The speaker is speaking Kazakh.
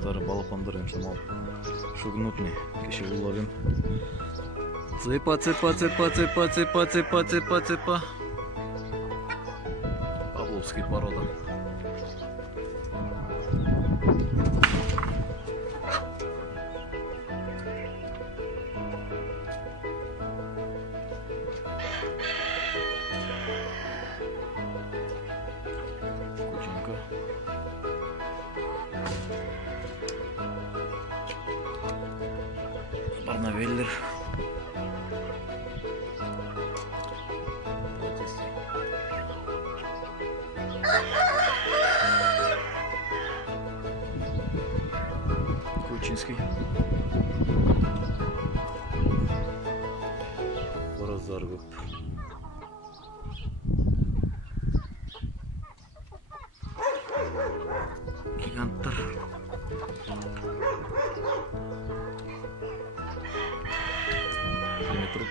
сыяктары балапандар ушул шугнутный кеше уларын. Цыпа. Павловский порода. Кученька. Барнавеллер. Кучинский. Хораздар көп. Гиганттар. Метр.